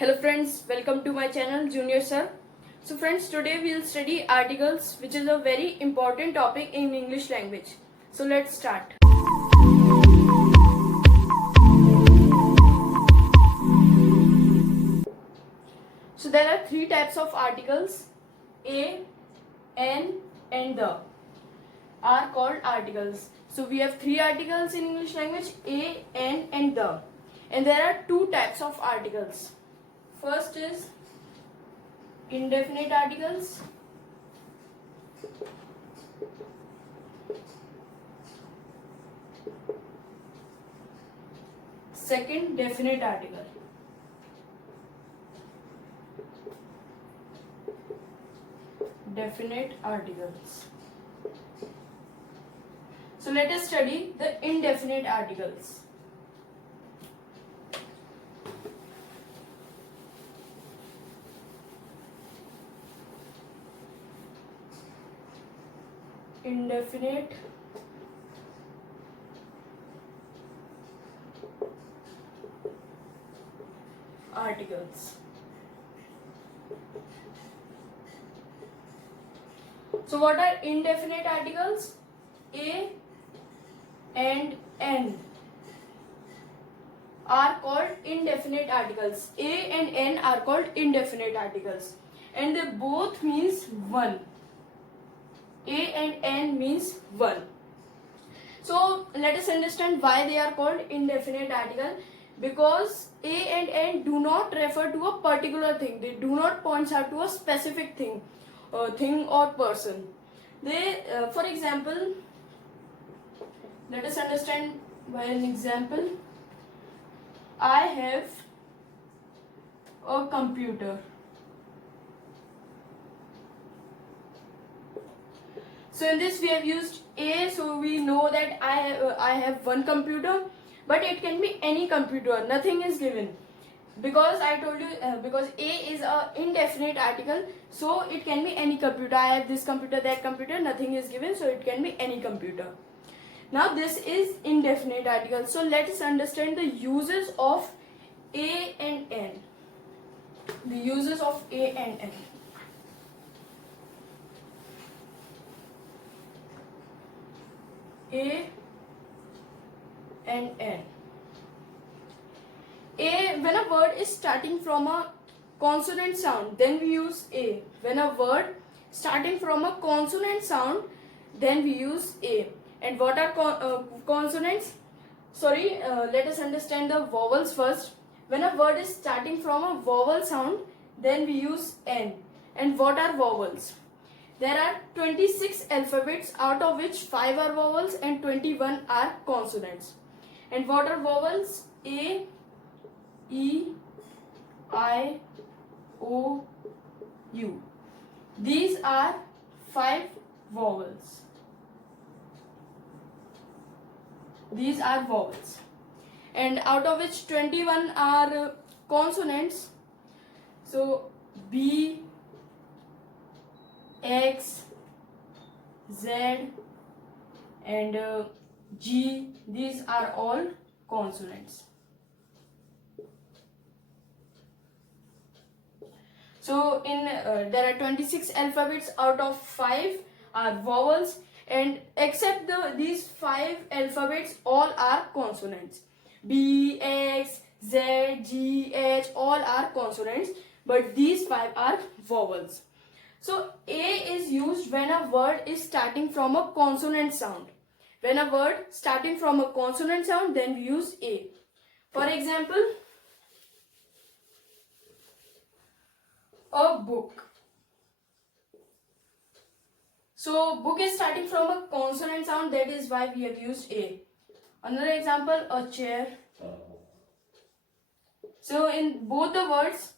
Hello friends, welcome to my channel Junior Sir. So friends, today we will study articles, which is a very important topic in English language. So let's start. So there are three types of articles. A, N and the are called articles. So we have three articles in English language: A, N and the. And there are two types of articles. First is indefinite articles. Second, definite article. Definite articles. So let us study the indefinite articles. Indefinite articles. So what are indefinite articles? A and N are called indefinite articles. A and N are called indefinite articles, and they both means one. A and N means one. So let us understand why they are called indefinite article. Because A and N do not refer to a particular thing. They do not point out to a specific thing or person. They, for example, let us understand by an example. I have a computer. So in this we have used A, so we know that I have one computer, but it can be any computer. Nothing is given, because I told you because A is a indefinite article, so it can be any computer. I have this computer, that computer. Nothing is given, so it can be any computer. Now this is indefinite article. So let us understand the uses of A and N. The uses of A and N. A and N. A, when a word is starting from a consonant sound, then we use A. When a word starting from a consonant sound, then we use A. And what are consonants? Let us understand the vowels first. When a word is starting from a vowel sound, then we use N. And what are vowels? There are 26 alphabets, out of which 5 are vowels and 21 are consonants. And what are vowels? A, E, I, O, U. These are 5 vowels. These are vowels. And out of which 21 are consonants. So B, X, Z and G, these are all consonants. So in there are 26 alphabets, out of 5 are vowels, and except these 5 alphabets, all are consonants. B, X, Z, G, H, all are consonants, but these 5 are vowels. So A is used when a word is starting from a consonant sound. When a word starting from a consonant sound, then we use A. For example, a book. So book is starting from a consonant sound, that is why we have used A. Another example, a chair. So in both the words,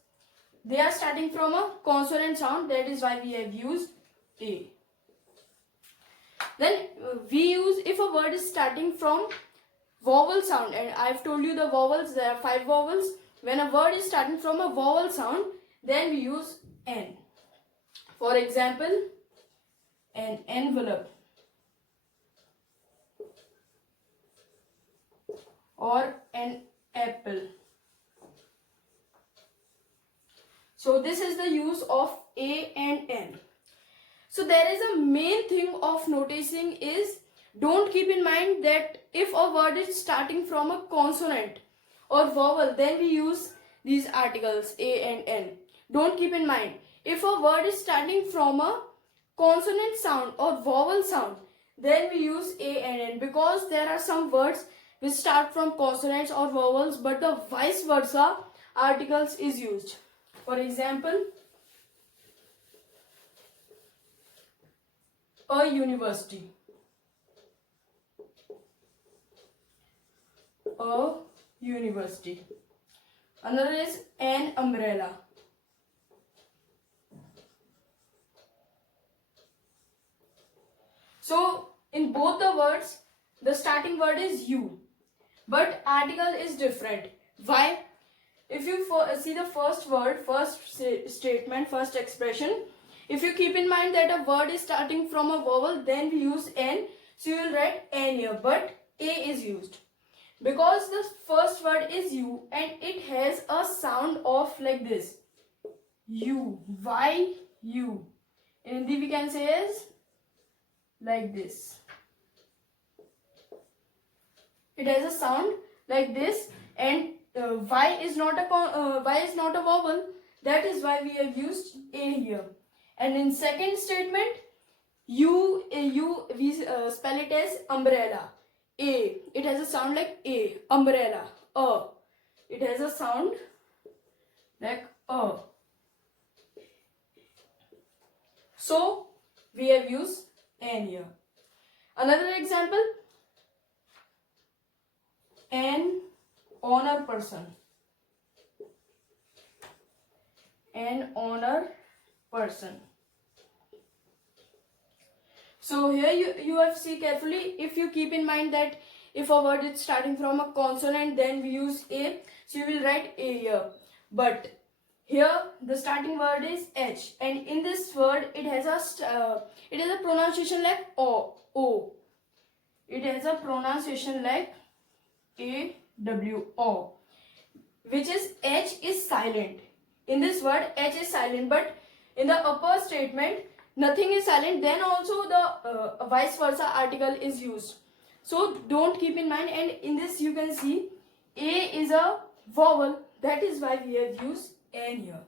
they are starting from a consonant sound, that is why we have used A. Then we use, if a word is starting from vowel sound, and I've told you the vowels, there are 5 vowels. When a word is starting from a vowel sound, then we use N. For example, an envelope or an apple. So this is the use of a and n. So there is a main thing of noticing is, don't keep in mind that if a word is starting from a consonant or vowel, then we use these articles a and n. Don't keep in mind, if a word is starting from a consonant sound or vowel sound, then we use a and n, because there are some words which start from consonants or vowels but the vice versa articles is used. For example, a university, a university. Another is an umbrella. So in both the words, the starting word is you, but article is different. Why? If you see the first word, first statement, first expression, if you keep in mind that a word is starting from a vowel, then we use n, so you will write n here, but a is used. Because the first word is you and it has a sound of like this, you, y, u. In Hindi we can say as like this. It has a sound like this, and y is not a vowel. That is why we have used a here. And in second statement, we spell it as umbrella. A. It has a sound like a. Umbrella. A. It has a sound like a. So we have used an here. Another example, an honor person. An honor person. So here you have to see carefully. If you keep in mind that if a word is starting from a consonant, then we use a, so you will write a here. But here the starting word is h, and in this word it has a pronunciation like o. It has a pronunciation like a w o, which is h is silent. In this word h is silent, but in the upper statement nothing is silent, then also the vice versa article is used. So don't keep in mind, and in this you can see a is a vowel, that is why we have used n here.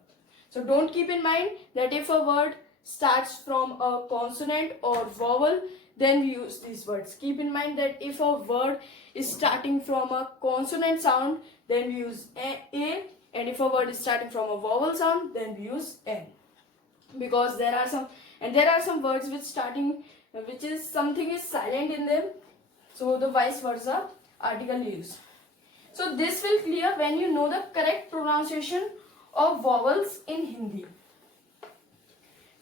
So don't keep in mind that if a word starts from a consonant or vowel, then we use these words. Keep in mind that if a word is starting from a consonant sound, then we use a, and if a word is starting from a vowel sound, then we use n. Because there are some words which is something is silent in them, so the vice versa article use. So this will clear when you know the correct pronunciation of vowels in Hindi.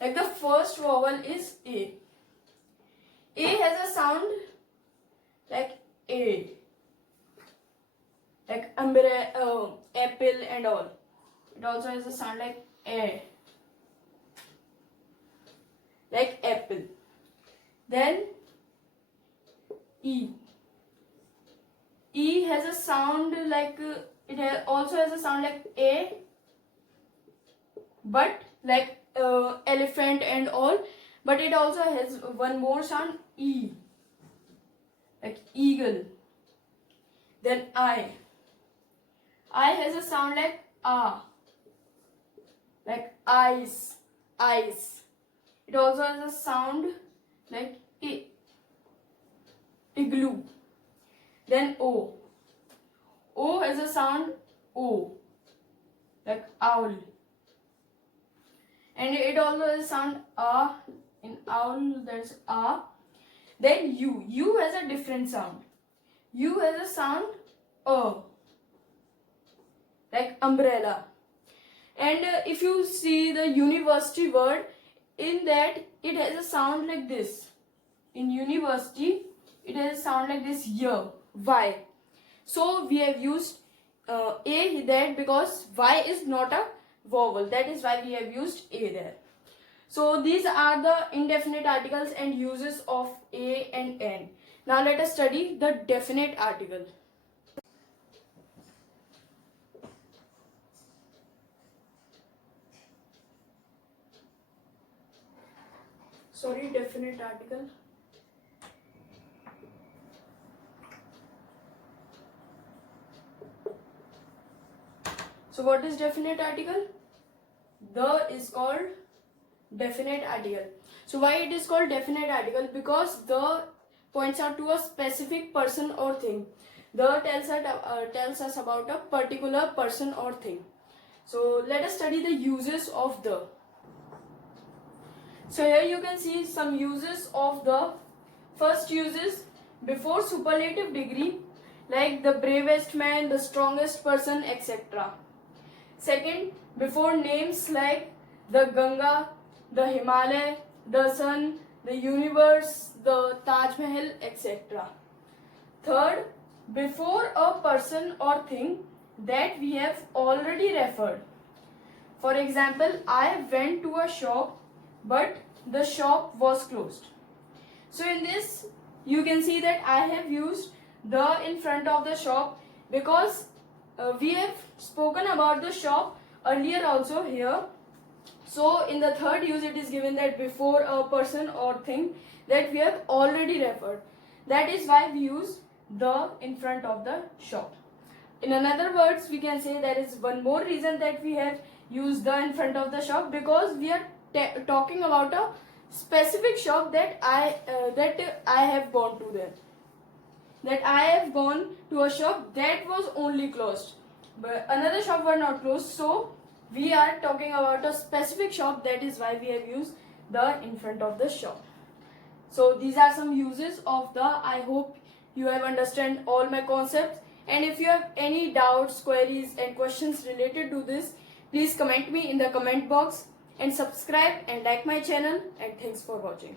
Like the first vowel is a. A has a sound like a, like umbrella, apple and all. It also has a sound like a, like apple. Then E. E has a sound like also has a sound like a, but like elephant and all. But it also has one more sound, E, like eagle. Then I. I has a sound like a, like ice, ice. It also has a sound like igloo. Then O. O has a sound O, like owl. And it also has a sound A. In owl there's A. Then U. U has a different sound. U has a sound A, like umbrella. And if you see the university word, in that it has a sound like this. In university it has a sound like this here, Y. So we have used A there because Y is not a vowel. That is why we have used A there. So these are the indefinite articles and uses of a and n. Now let us study the definite article. definite article. So what is definite article? The is called definite article. So why it is called definite article? Because the points out to a specific person or thing. The tells us about a particular person or thing. So let us study the uses of the. So here you can see some uses of the. First uses before superlative degree, like the bravest man, the strongest person, etc. Second, before names like the Ganga, the Himalaya, the sun, the universe, the Taj Mahal, etc. Third, before a person or thing that we have already referred. For example, I went to a shop but the shop was closed. So in this you can see that I have used the in front of the shop because we have spoken about the shop earlier also here. So in the third use it is given that before a person or thing that we have already referred. That is why we use the in front of the shop. In another words, we can say there is one more reason that we have used the in front of the shop, because we are talking about a specific shop that I have gone to there. That I have gone to a shop that was only closed, but another shop were not closed. So we are talking about a specific shop. That is why we have used the in front of the shop. So these are some uses of the. I hope you have understand all my concepts. And if you have any doubts, queries and questions related to this, please comment me in the comment box and subscribe and like my channel, and thanks for watching.